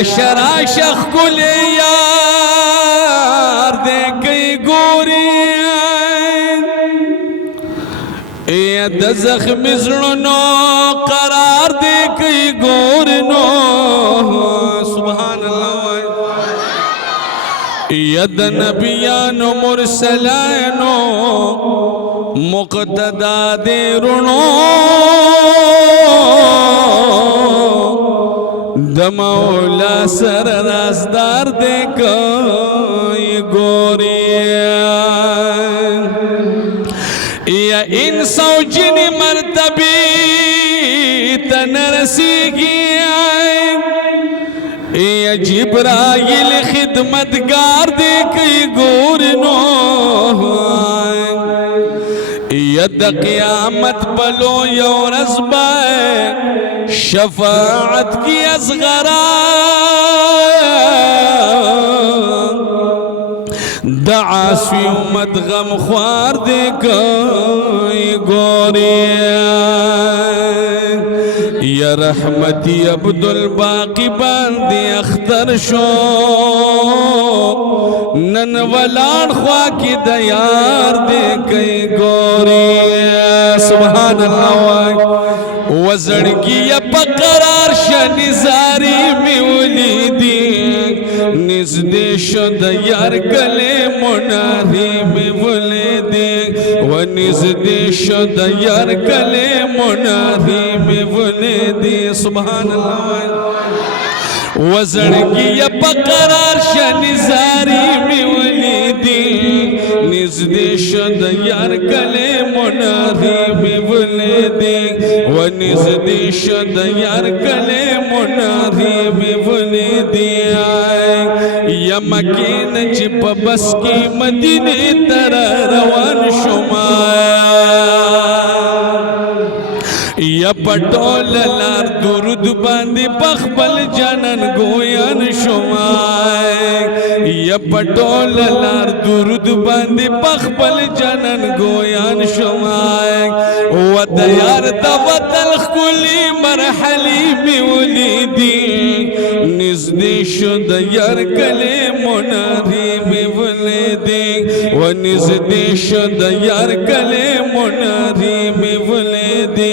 راش خکلی یار دے کئی گوری د زخم زړونو قرار دے کئی گورنو سبحان اللہ ید نبیانو مرسلانو مقتدا دے رونو د مولا سر رازدار دے کئی گوریا یا انسو جن مرتبی تنرسی گیا یا جبرائیل خدمتگار دے کئی گورنو یا دا قیامت پلو یو رزبائے شفاعت کی ازغرا دا عاصی امت غم خوار دے کئی گوریا یا رحمتی عبدالباقی باندی اختر شو نن ولان خواہ کی دیار دے کئی گوریا سبحان اللہ وزڑکی یا پقرار شنزاری میں ولی دی نزدے شد یار گلے مناری میں ولی دی و نزدے شد یار گلے مناری میں ولی دی سبحان اللہ وزڑکی یا پقرار شنزاری میں ولی دی نزدے شد یار گلے مناری میں ولی دی و نزدے شد یار گلے مناری میں ولی دی یا مکین چپ بس کی مدینے تر روان شمایا یا پٹول لار درود باندی پخبل جانن گویان شمائے یا پٹول لار درود باندی پخبل جانن گویان شمائے و دیار دا وطن خکلی مرحلی میں ولی دی نزدی شد یار گلے مناری میں ولی دی و نزدی شد یار گلے مناری میں ولی دی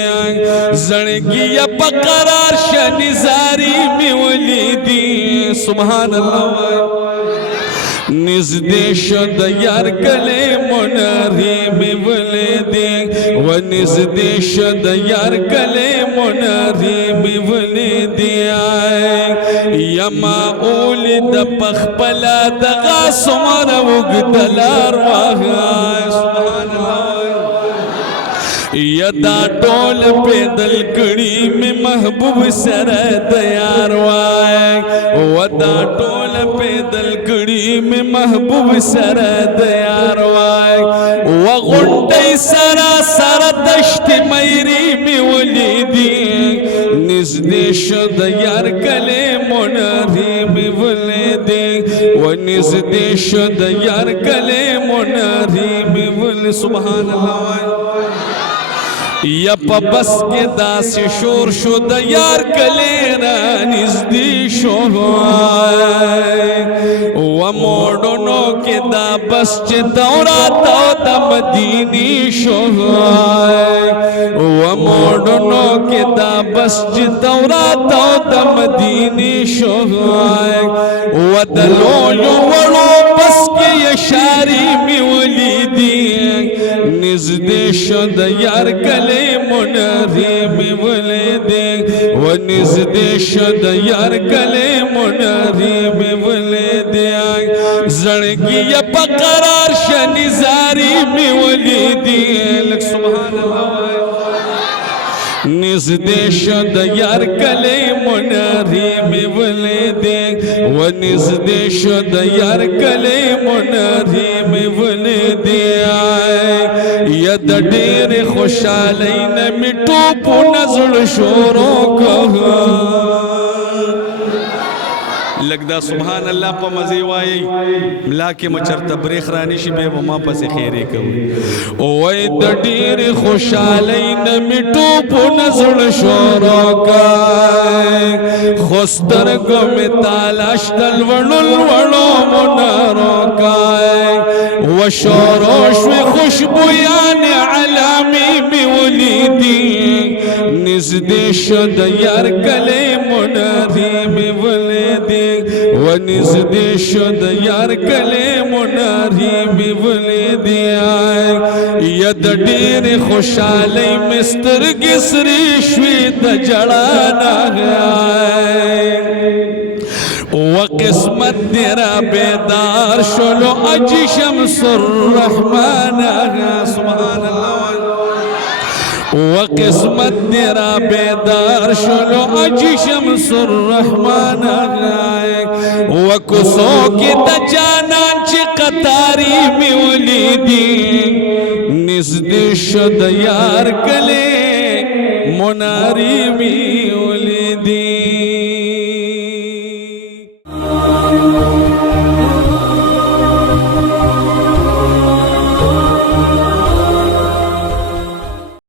زڑگی یا پقرار شنزاری میں ولی دی سبحان اللہ نزدے شد یار گلے مناری میں ولی دی و نزدے شد یار گلے مناری میں ولی دی یا ما اولی دا پخپلا دغا سمر وگدلار واغا سبحان اللہ یا دا ٹول پیدل کڑی میں محبوب سر دیار وائے و دا ٹول پیدل کڑی میں محبوب سر دیار وائے و غنٹی سرا سر دشت میری میں ولی دی نزدے شد یار گلے مناری میں ولی دی و نزدے شد یار گلے مناری میں ولی سبحان اللہ یا پا بس کے داس شور شد یار کلینا نزدی شوائے و موڑنو کے دا بس چے دورا تو دا مدینی شوائے و موڑنو کے دا بس چے دورا تو دا مدینی شوائے و دلولو وڑو بس کے یشاری میں ولی دی نزدے شد یار گلے مناری میں ولی دی و نزدے شد یار گلے مناری میں ولی دی زڑگی یا پقرار شنزاری میں ولی دی لک سبحان اللہ نزدے شد یار گلے مناری میں ولی دی و نزدے شد یار گلے مناری میں ولی دی یا دا دیر خوشحالی نمیٹو پو نزل شوروں کہا لګ دا سبحان الله په مزي وایي ملا کې مچرته بریخ رانی شي به ما پسې خیره کوي او وای د ډیر خوشالۍ نه میټو په نظر شورا کای خوستر کو می تالاش دل وړل وړو منارو کای و شوروش و خوشبویان علامی می ولیدی نزدې شد یار کله مناری می ولیدی و نزدې شد یار کله مناری می ولیدی ید ډېر خوشالۍ مستر گسری شوي د جړانا وقسمت دیرا بیدار شلو اجی شمس الرحمن سبحان اللہ وقسمت دیرا بیدار شلو اجی شمس الرحمن وکسو کی دا جانان چی قطاری می ولیدی نزد شد یار کلے مناری می